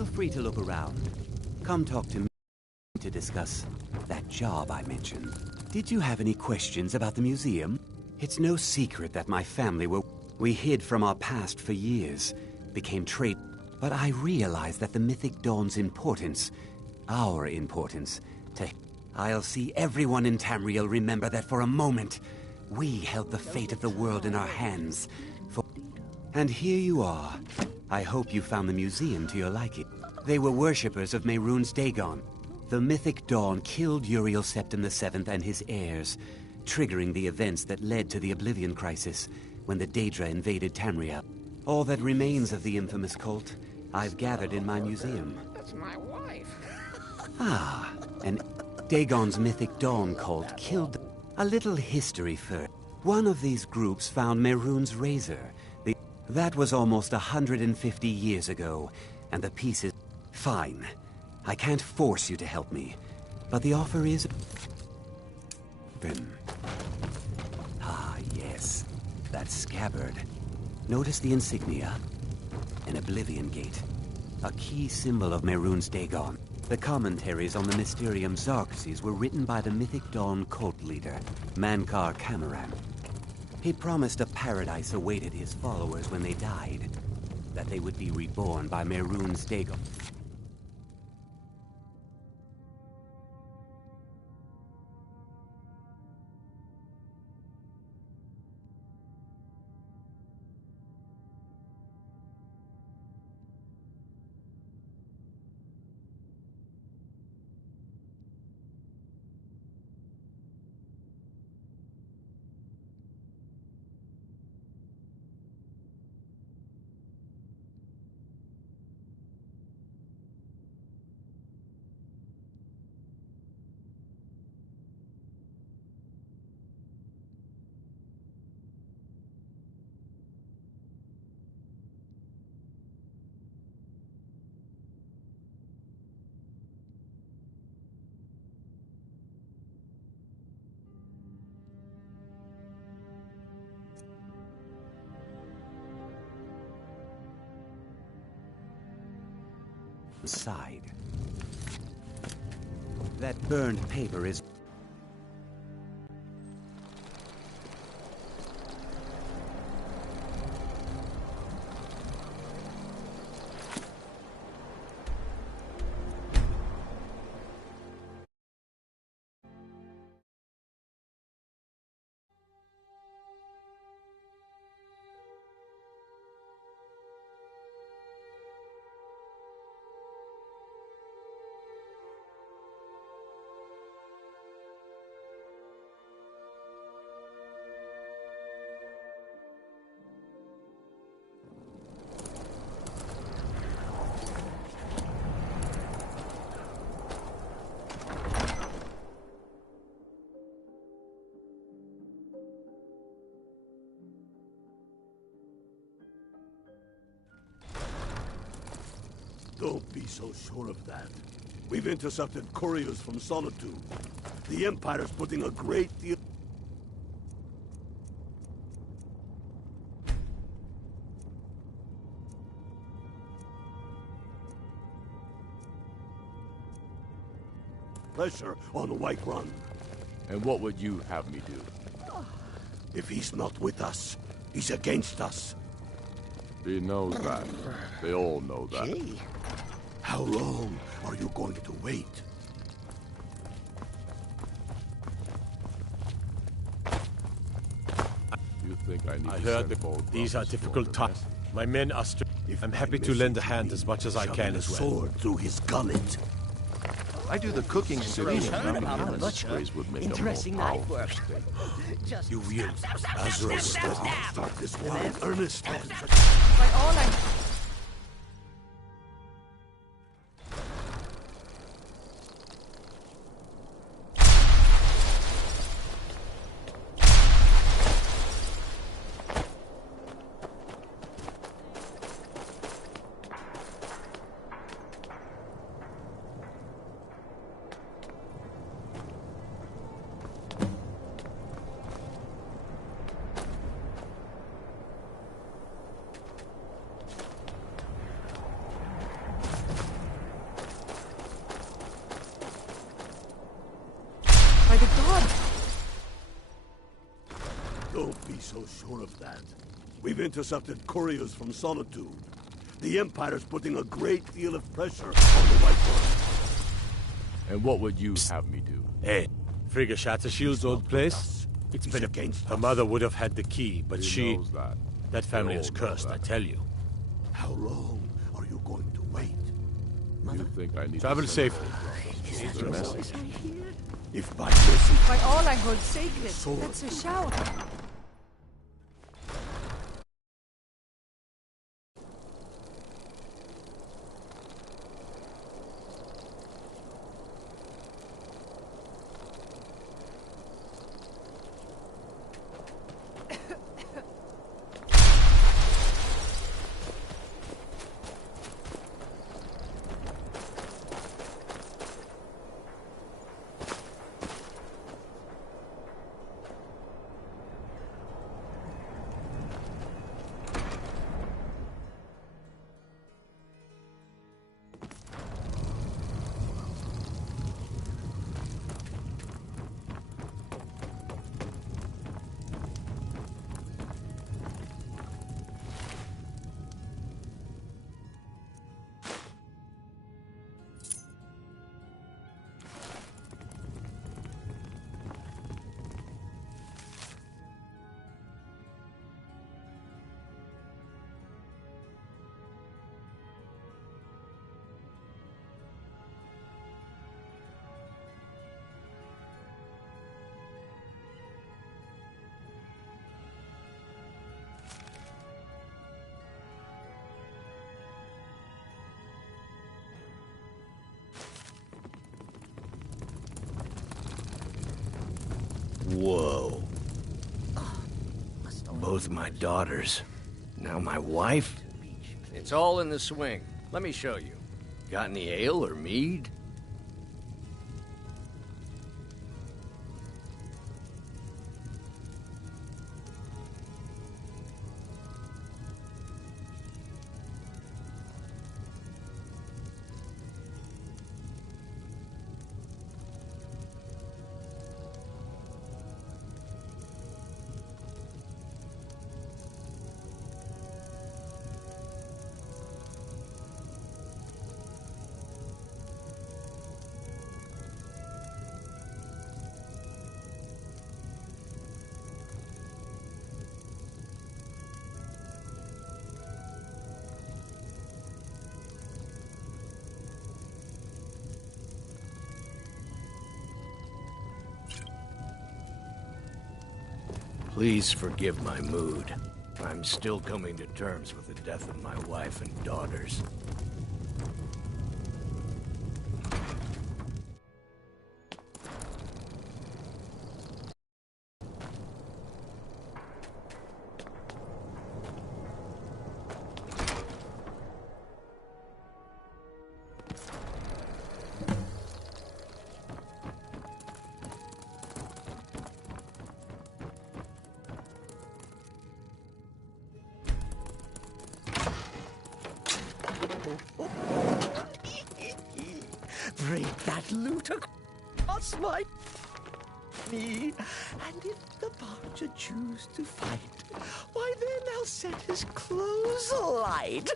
Feel free to look around. Come talk to me to discuss that job I mentioned. Did you have any questions about the museum? It's no secret that my family we hid from our past for years, became but I realized that the Mythic Dawn's importance, our importance, I'll see everyone in Tamriel remember that for a moment, we held the fate of the world in our hands. And here you are. I hope you found the museum to your liking. They were worshippers of Mehrunes Dagon. The Mythic Dawn killed Uriel Septim VII and his heirs, triggering the events that led to the Oblivion Crisis when the Daedra invaded Tamriel. All that remains of the infamous cult, I've gathered in my museum. That's my wife. And Dagon's Mythic Dawn cult killed... A little history first. One of these groups found Mehrunes' razor. That was almost 150 years ago, and the pieces... Fine. I can't force you to help me, but the offer is... Yes. That scabbard. Notice the insignia? An Oblivion Gate. A key symbol of Mehrunes Dagon. The commentaries on the Mysterium Xarxes were written by the Mythic Dawn cult leader, Mankar Camoran. He promised a paradise awaited his followers when they died, that they would be reborn by Mehrunes Dagon. Side. That burned paper is... Don't be so sure of that. We've intercepted couriers from Solitude. The Empire's putting a great deal... pressure on Whiterun. And what would you have me do? If he's not with us, he's against us. He knows that. They all know that. Gee. How long are you going to wait? You think I need I to heard send bold these are brothers difficult to times. My men are I'm happy to lend a hand as much as I can as well. Sword through his gullet. I do the cooking and cleaning. Heard about the This butcher. phrase would make Interesting a more knife work. powerful Just You will, Azrael, start this war in earnest. by all I... Don't be so sure of that. We've intercepted couriers from Solitude. The Empire's putting a great deal of pressure on the White One. And what would you have me do? Hey, Frigga Shattershield's old place? It's He's been against Her us. mother would have had the key, but He knows that. That family They is all know cursed, I that. tell you. How long are you going to wait? You think I need Travel to send safely. Those are message. If by mercy, By all I hold sacred, Sword. that's a shower. Whoa. Both my daughters. Now my wife? It's all in the swing. Let me show you. Got any ale or mead? Please forgive my mood. I'm still coming to terms with the death of my wife and daughters. Bring that loot across my knee, and if the Barger choose to fight, why then I'll set his clothes alight.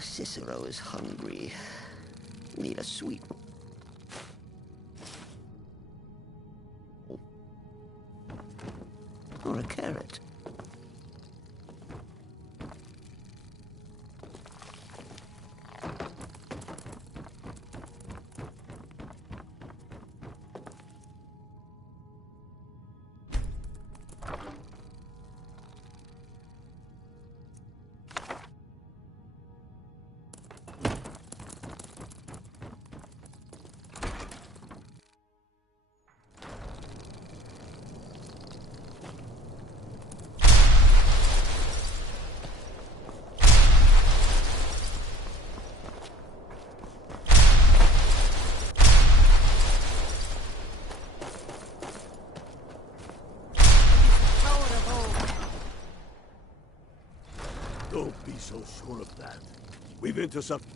Cicero is hungry. Need a sweet. Or a carrot. sure of that. We've intercepted...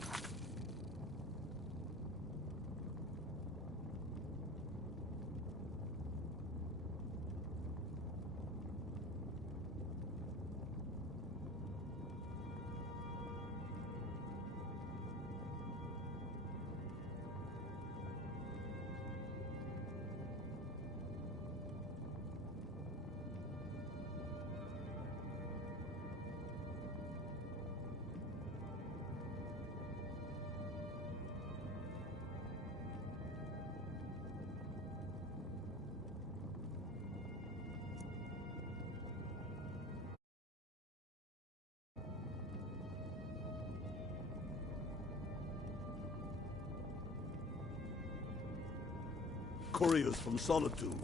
couriers from Solitude.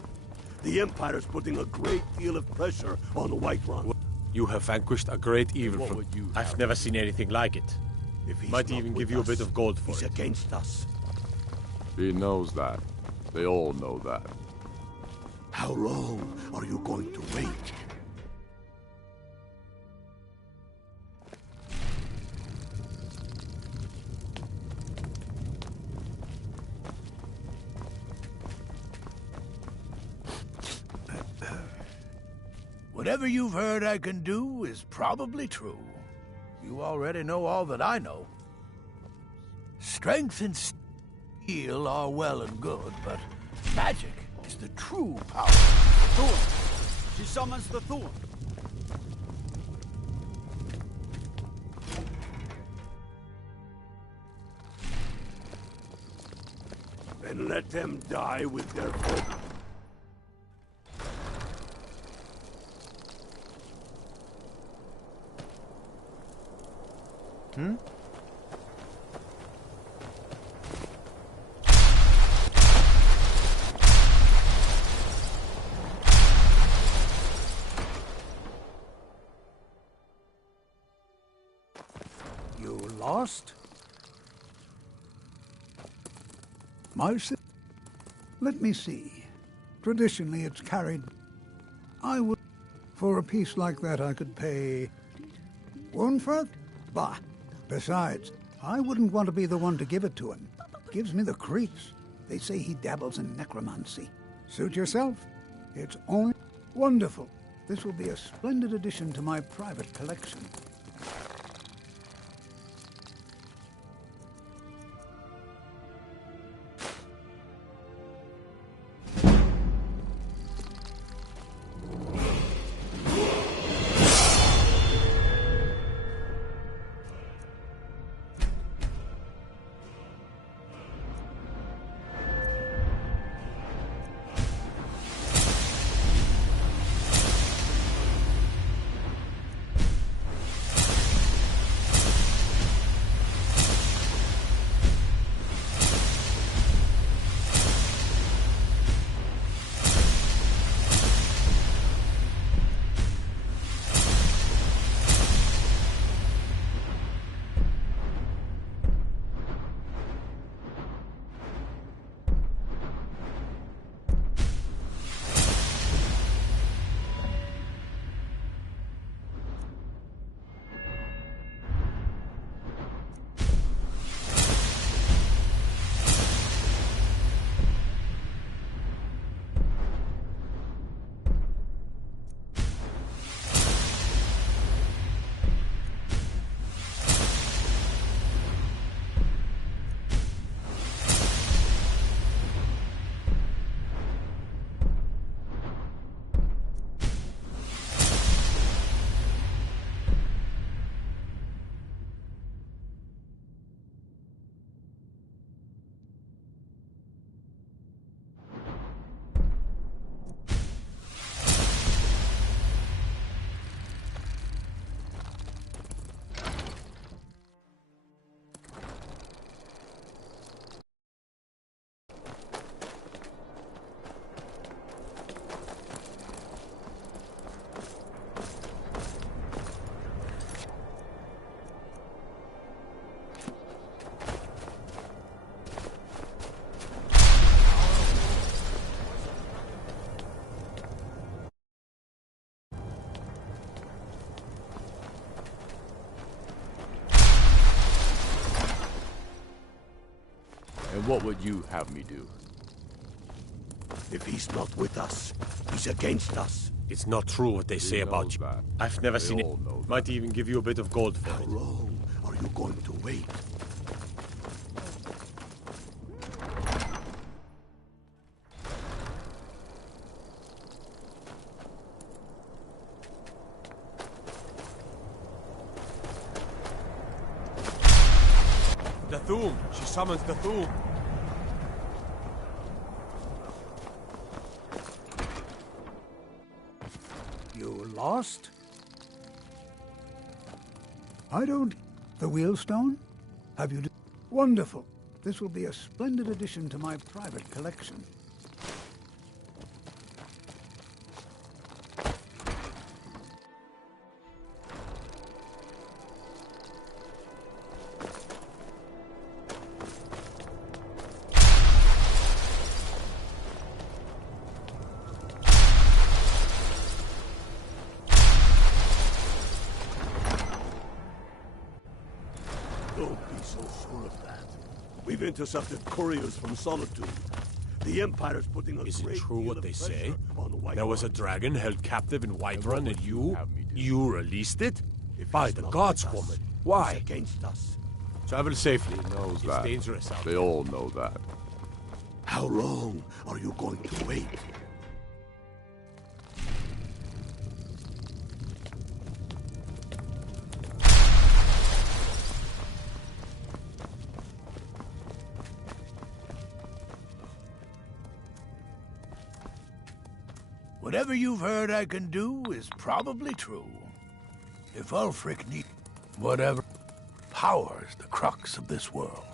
The Empire's putting a great deal of pressure on the Whiterun. You have vanquished a great evil from... I've never seen anything like it. If he's Might not even with give you a bit us, of gold for he's it. against us. He knows that. They all know that. How long are you going to wait? Whatever you've heard I can do is probably true. You already know all that I know. Strength and steel are well and good, but magic is the true power. Thorn! She summons the Thorn! Then let them die with their folk. You lost? Let me see. Traditionally, it's carried... I would... For a piece like that, I could pay... Wonforth? Bah. Besides, I wouldn't want to be the one to give it to him. Gives me the creeps. They say he dabbles in necromancy. Suit yourself. It's only... Wonderful. This will be a splendid addition to my private collection. what would you have me do? If he's not with us, he's against us. It's not true what they say about you. That. I've never They seen it. all know that. Might even give you a bit of gold for How it. long are you going to wait? The Thum! She summons the Thum! You lost? I don't... The Wheelstone? Have you... Wonderful. This will be a splendid addition to my private collection. Don't be so sure of that. We've intercepted couriers from Solitude. The Empire's putting a Is great it true deal what of they pressure say? on the White There was a Ones. dragon held captive in Whiterun and you... have me do? You released it? If By he's the not gods, with us, woman. he's Why? against us. Travel safely. He knows It's that. dangerous out They all know that. How long are you going to wait? Whatever you've heard I can do is probably true. If Ulfric need whatever powers the crux of this world,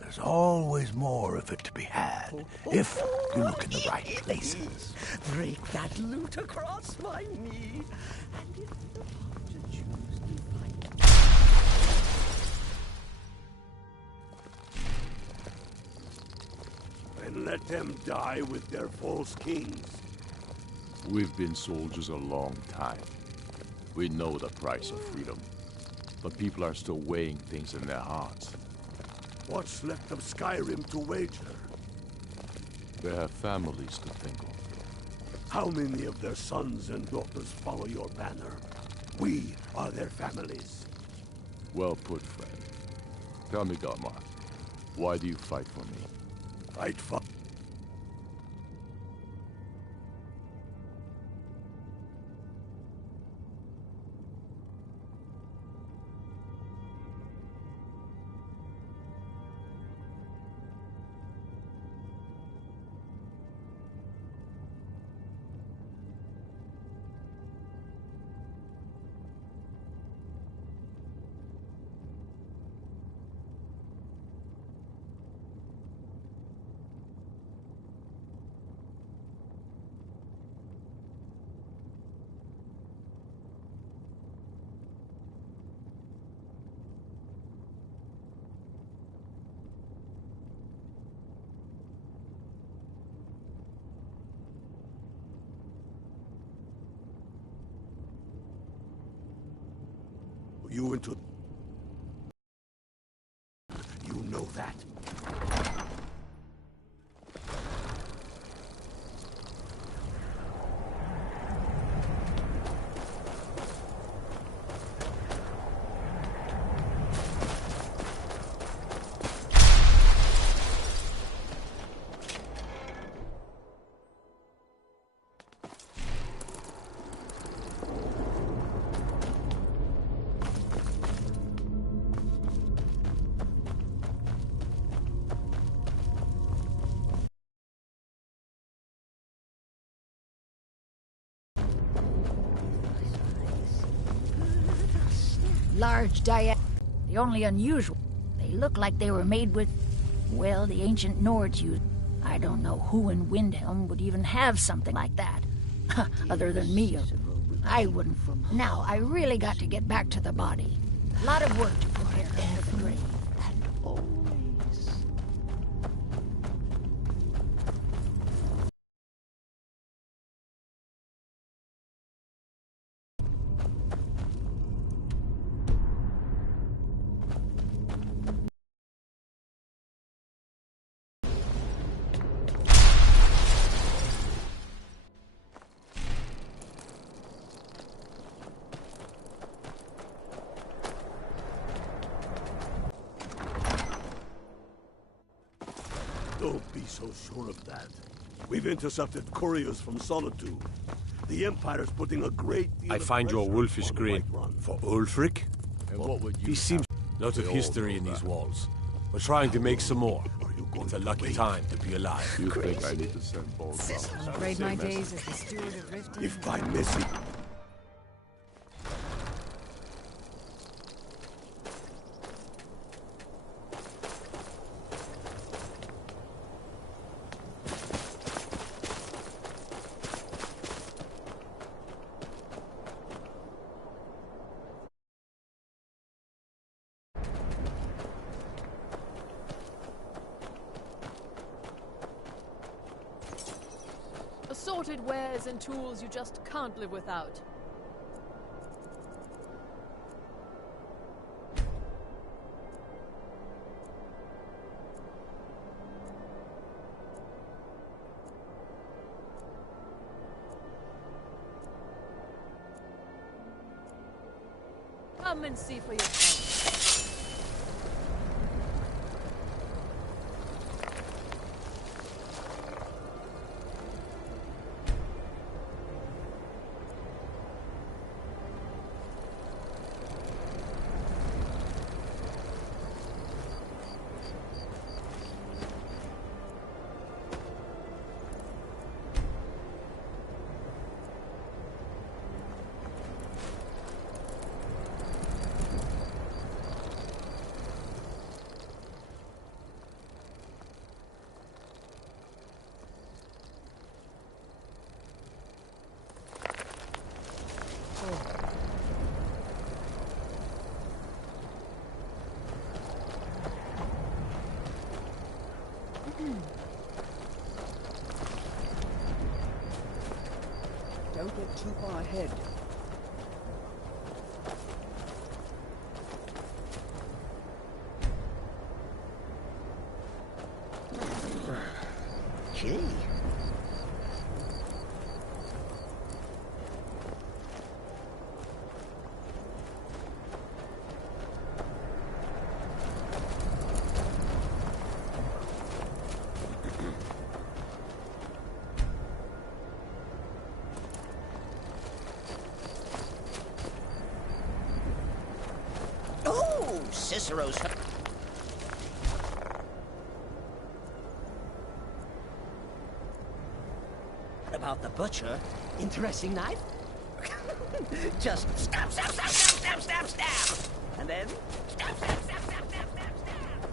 there's always more of it to be had if you look in the right places. Break that loot across my knee. And if the Parcher choose to fight... And let them die with their false kings. We've been soldiers a long time. We know the price of freedom. But people are still weighing things in their hearts. What's left of Skyrim to wager? They have families to think of. How many of their sons and daughters follow your banner? We are their families. Well put, friend. Tell me, Godmar, why do you fight for me? Fight for... You into... You know that. Large diameter. The only unusual. They look like they were made with, well, the ancient Nords used. I don't know who in Windhelm would even have something like that. Other than me. I wouldn't. Now, I really got to get back to the body. A lot of work to prepare for the grave. Don't be so sure of that. We've intercepted couriers from Solitude. The Empire's putting a great deal I of find your pressure wolfish on the grin. Whiterun. For Ulfric? And what would you He seems... have? Lot of We all history know in these that. walls. We're trying to make some more. Are you going It's a to lucky wait? time to be alive. You think I need to send balls I'm afraid my days as the steward of Riften. If I miss it, Assorted wares and tools you just can't live without. Come and see for yourself. Don't get too far ahead. Gee. Oh, Cicero's... About the butcher? Interesting knife? Just stab, stab, stab, stab, stab, stab, stab! And then stab, stab, stab, stab, stab, stab, stab!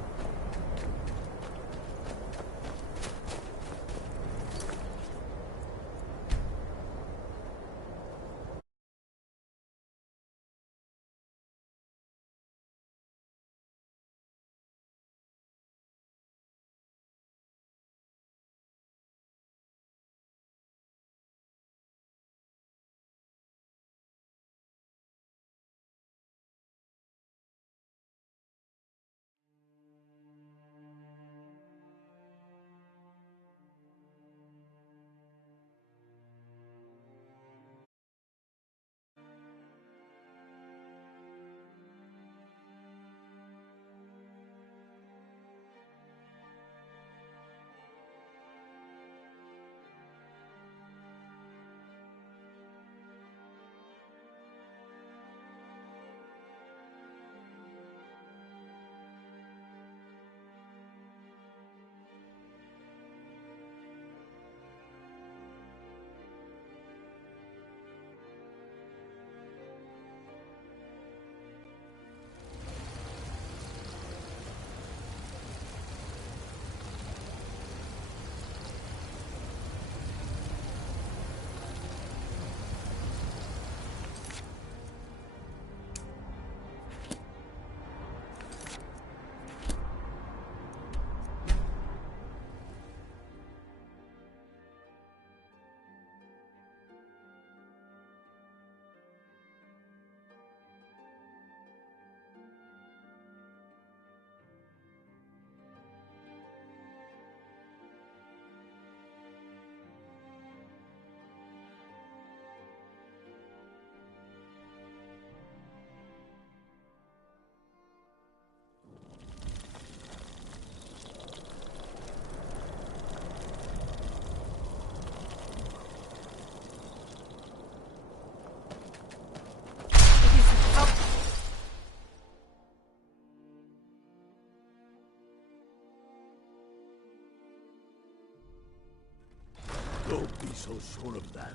Don't be so sure of that.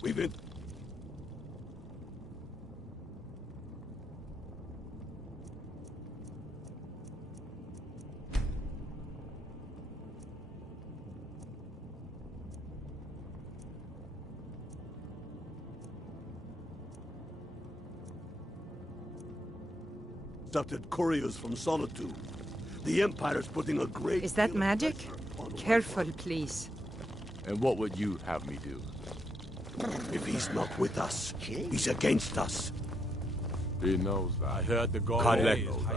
We've been... Abducted couriers from Solitude. The Empire's putting a great... Is that magic? Careful, please. And what would you have me do? If he's not with us, he's against us. He knows that. I heard the god.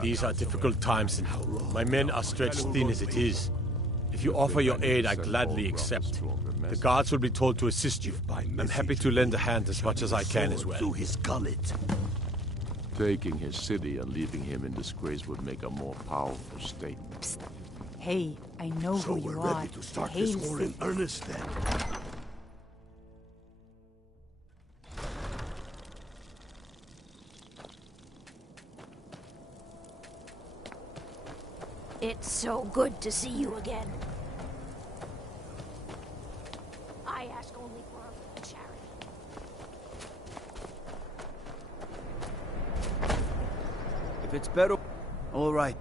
These are difficult times, and my men are stretched thin as it is. If you offer your aid, I gladly accept. The guards will be told to assist you. I'm happy to lend a hand as much as I can as well. Through his gullet. Taking his city and leaving him in disgrace would make a more powerful statement. Psst. Hey, I know So who you we're are. ready to start Hail this war in earnest then. It's so good to see you again. I ask only for a charity. If it's better... All right.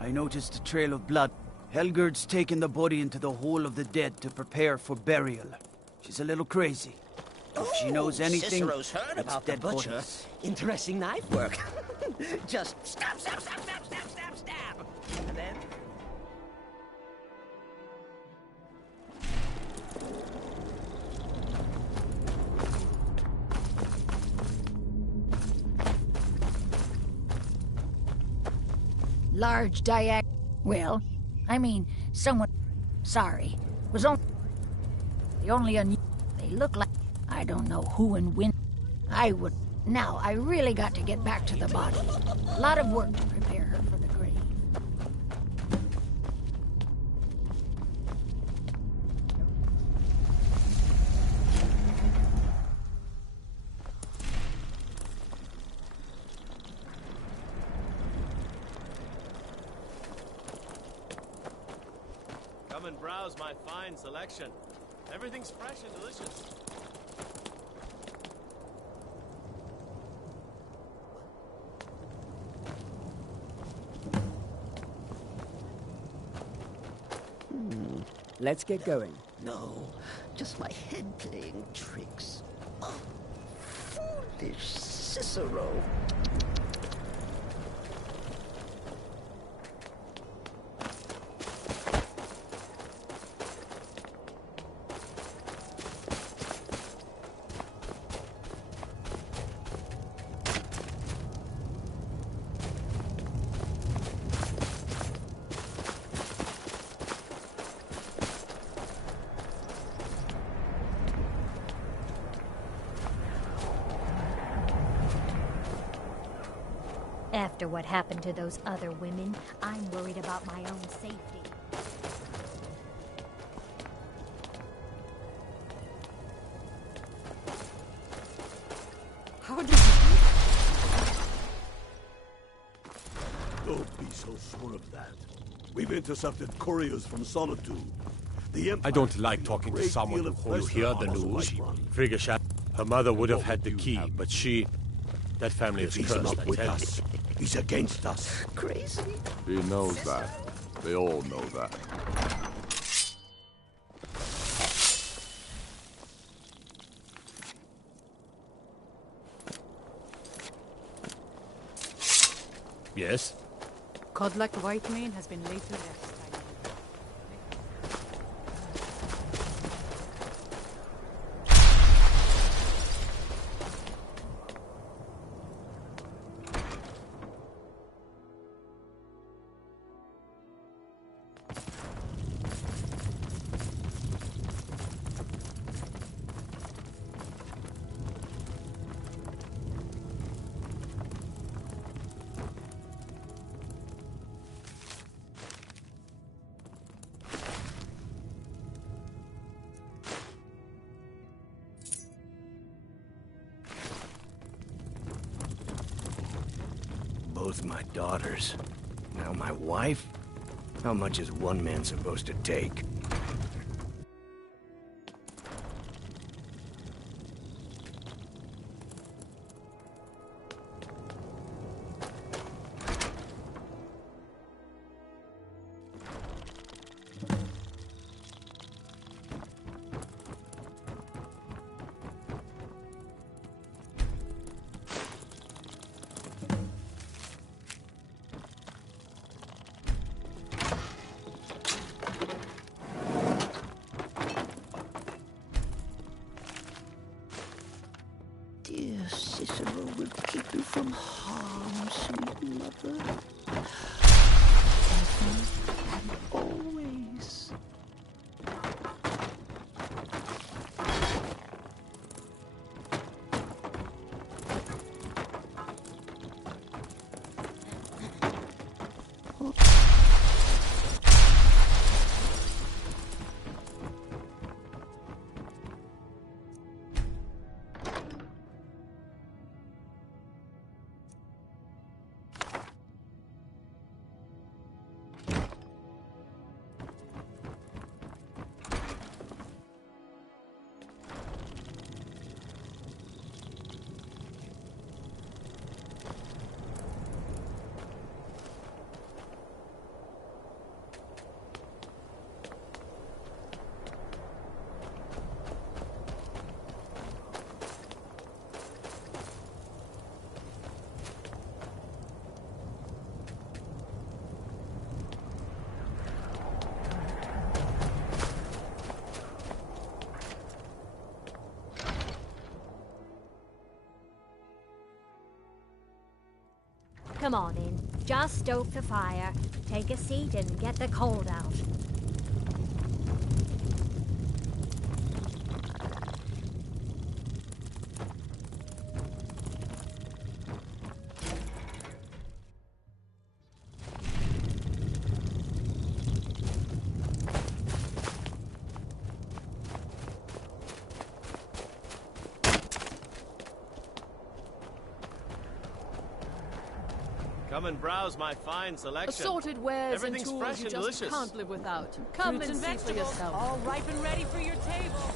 I noticed a trail of blood. Helgerd's taken the body into the Hall of the Dead to prepare for burial. She's a little crazy. If she knows anything, Cicero's heard it's about the dead butcher. bodies. Interesting knife work. Just stab, stab, stab, stab, stab, stab, stab. And then... Large Well, I mean, someone... Sorry. Was on... The only They look like... I don't know who and when... I would... Now, I really got to get back to the body. A lot of work to prepare her for the grave. Come and browse my fine selection. Everything's fresh and delicious. Let's get going. No, just my head playing tricks. Oh, foolish Cicero. After what happened to those other women, I'm worried about my own safety. How did you... Don't be so sure of that. We've intercepted couriers from Solitude. The I don't like talking to someone before you hear the news. Frigga, her mother would have had the key, but she... That family is If he's cursed, I not with tell us, he's against us. Crazy. He knows that. They all know that. Yes? Godlike Whitemane has been laid to rest. Both my daughters. Now my wife? How much is one man supposed to take? Come on in. Just stoke the fire. Take a seat and get the cold out. Come and browse my fine selection. Assorted wares and Everything's tools fresh you and just delicious. can't live without. Come Fruits and and see for vegetables, yourself. all ripe and ready for your table.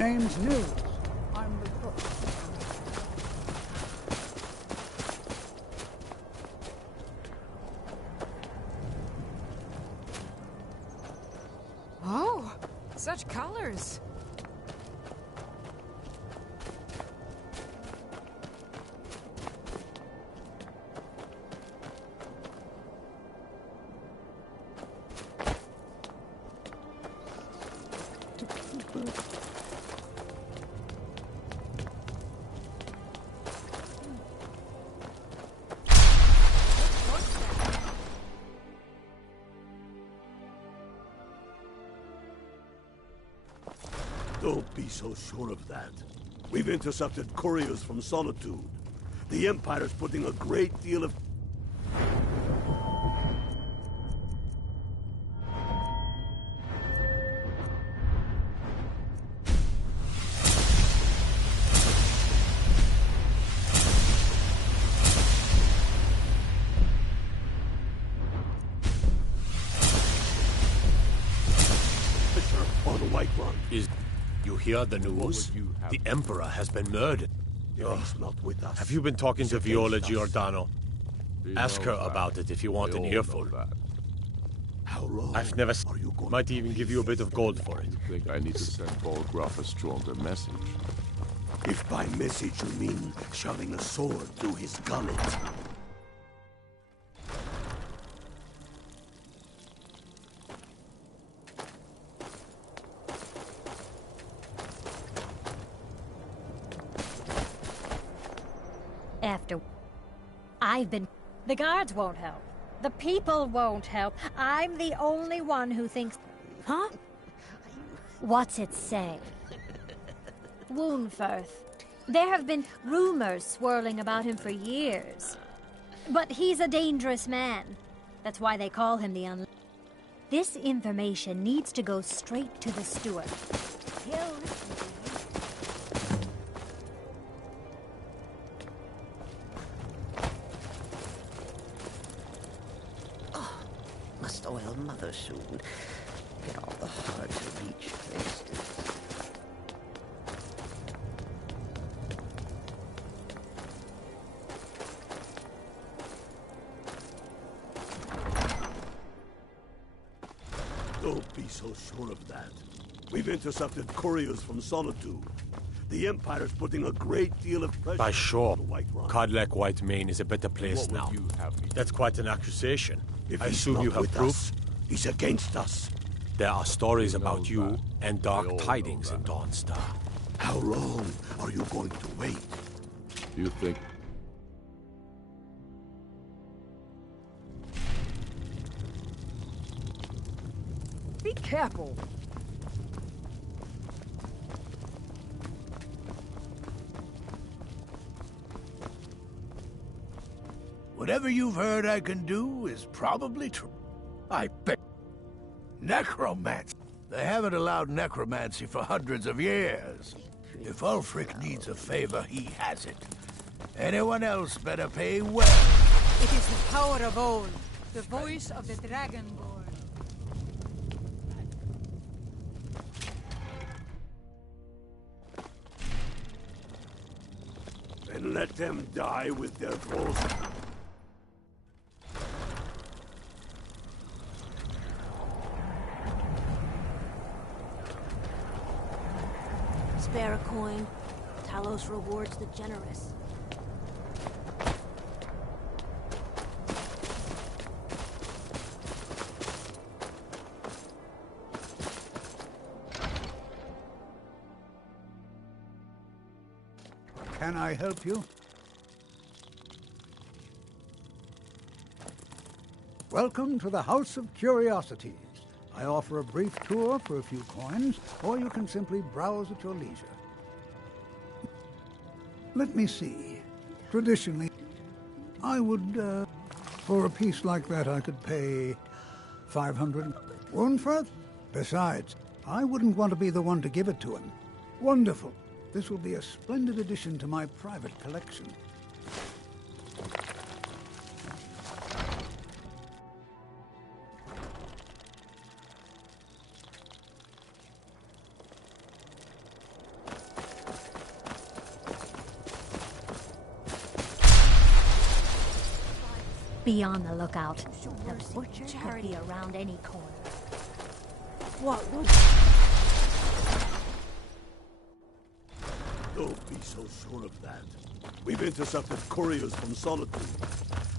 Name's Nils. I'm the cook. Oh, such colors. Don't be so sure of that. We've intercepted couriers from Solitude. The Empire's putting a great deal of... on the White Run. You hear the news? The Emperor has been murdered. He's not with us. Have you been talking to Viola Giordano? Ask her about it if you want an earful. How long? I've never might even give you a bit of gold for it. I think I need to send Volgraf a stronger message. If by message you mean shoving a sword through his gullet. After I've been... The guards won't help. The people won't help. I'm the only one who thinks... Huh? What's it say? Woundfirth. There have been rumors swirling about him for years. But he's a dangerous man. That's why they call him the This information needs to go straight to the steward. He'll listen to you. Must oil Mother soon. Get all the hard-to-reach places. Don't be so sure of that. We've intercepted couriers from Solitude. The Empire's putting a great deal of pressure By sure, on the White Run. Codlec White Mane is a better place now. That's quite an accusation. If I he's assume not you have with proof? us, he's against us. There are stories about you and dark tidings in Dawnstar. How long are you going to wait? You think... Be careful. Whatever you've heard I can do is probably true. I bet. Necromancy. They haven't allowed necromancy for hundreds of years. If Ulfric needs a favor, he has it. Anyone else better pay well. It is the power of old, the voice of the Dragonborn. And let them die with their thralls. Spare a coin. Talos rewards the generous. Can I help you? Welcome to the House of Curiosities. I offer a brief tour for a few coins, or you can simply browse at your leisure. Let me see. Traditionally, I would, for a piece like that, I could pay 500. Unferth? Besides, I wouldn't want to be the one to give it to him. Wonderful. This will be a splendid addition to my private collection. Be on the lookout. The butcher could be around any corner. What was... Don't be so sure of that. We've intercepted couriers from Solitude.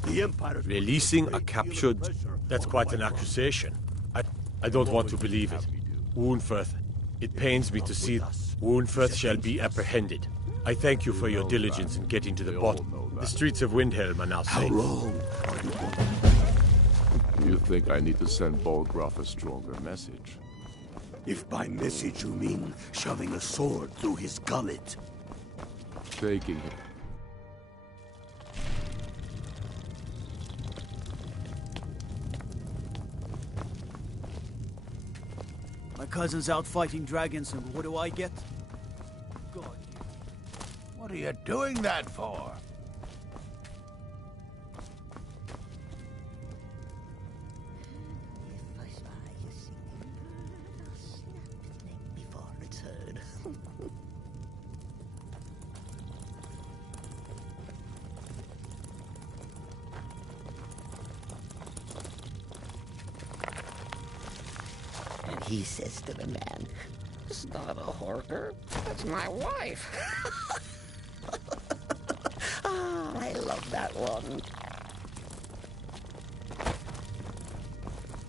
The Empire... Releasing a captured... That's quite an accusation. I don't want to believe it. Unferth, it pains me to see Unferth shall be apprehended. I thank you for your diligence in getting to the bottom. The streets of Windhelm are now safe. How long? You think I need to send Bolgraf a stronger message? If by message you mean shoving a sword through his gullet. Taking him. My cousin's out fighting dragons, and what do I get? God. What are you doing that for? He says to the man, "It's not a horker, that's my wife." Ah, I love that one.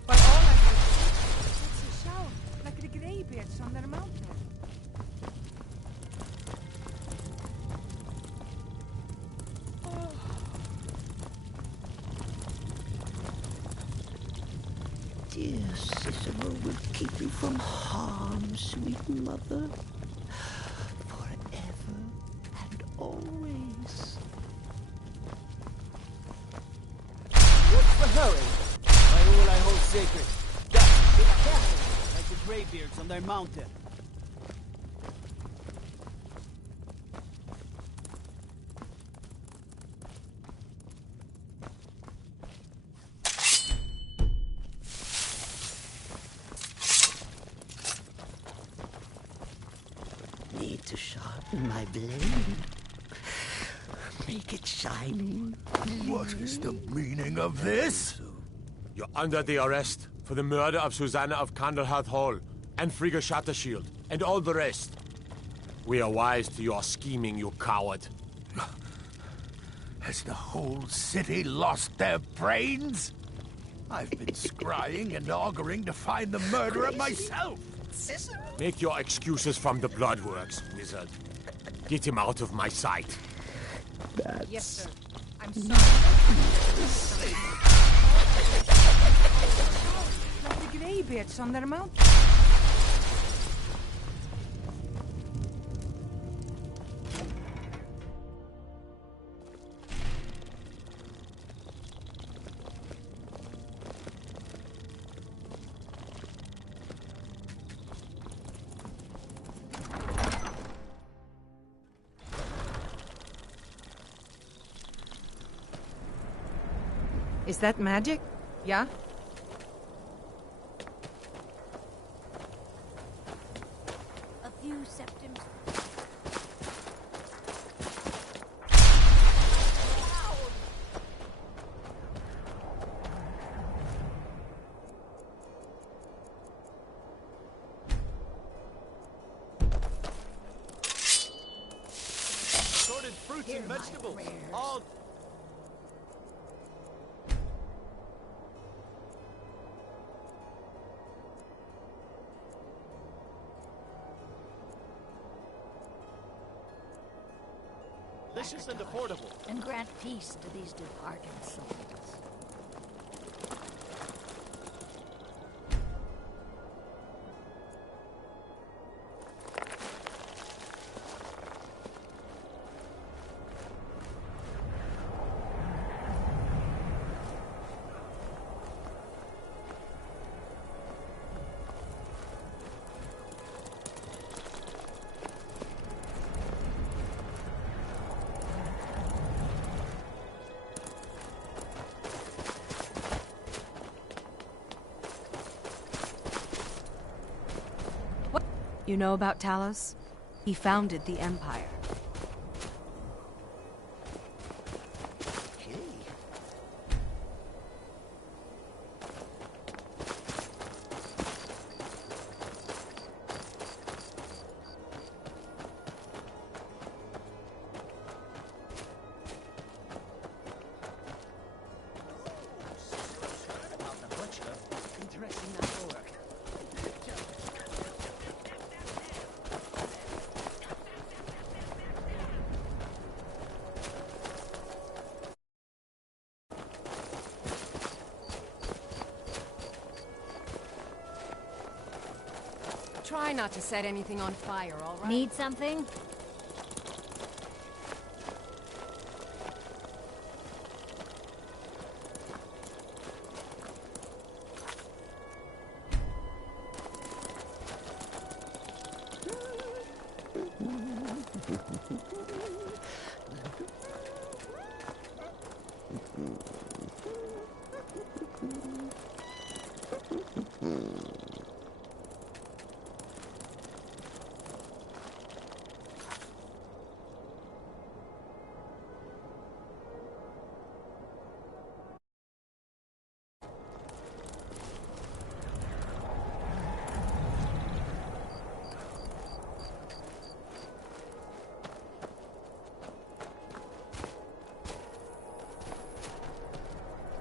By all I can see, it's a shout, like the greybeards on their mountain. Dear Cicero will keep you from harm, sweet mother, forever and always. What's the hurry? By all I hold sacred. Just be careful, like the greybeards on their mountain. Need to sharpen my blade. Make it shining. What is the meaning of this? You're under the arrest for the murder of Susanna of Candlehearth Hall, and Frigga Shattershield, and all the rest. We are wise to your scheming, you coward. Has the whole city lost their brains? I've been scrying and auguring to find the murderer myself. Cicero? Make your excuses from the Bloodworks, wizard. Get him out of my sight. Yes, sir. I'm sorry. Like the greybeards on their mountain. Is that magic? Yeah? A few septims. Assorted fruits and vegetables. All delicious and affordable. And grant peace to these departed souls. You know about Talos? He founded the Empire. Try not to set anything on fire, all right? Need something?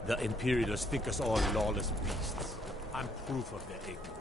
The Imperials think us all lawless beasts. I'm proof of their ignorance.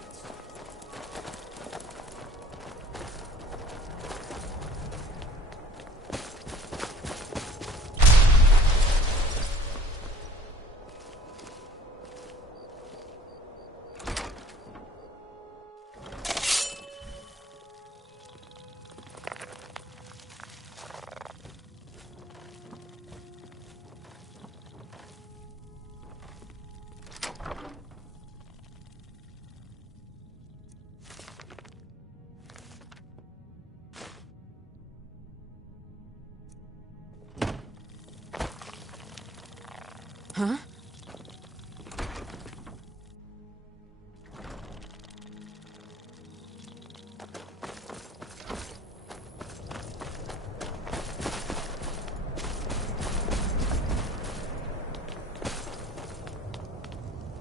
Huh?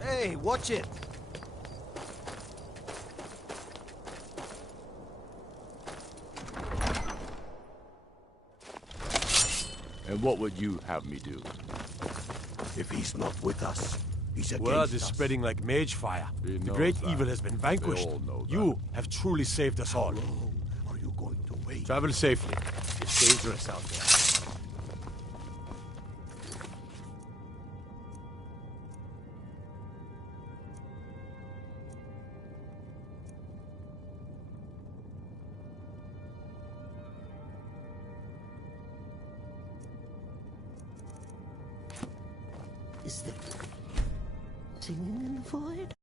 Hey, watch it! And what would you have me do? If he's not with us, he's against Word is us. spreading like mage fire. He The knows great that. evil has been vanquished. They all know that. You have truly saved us all. How long are you going to wait? Travel safely. It's dangerous out there. Is there singing in the void?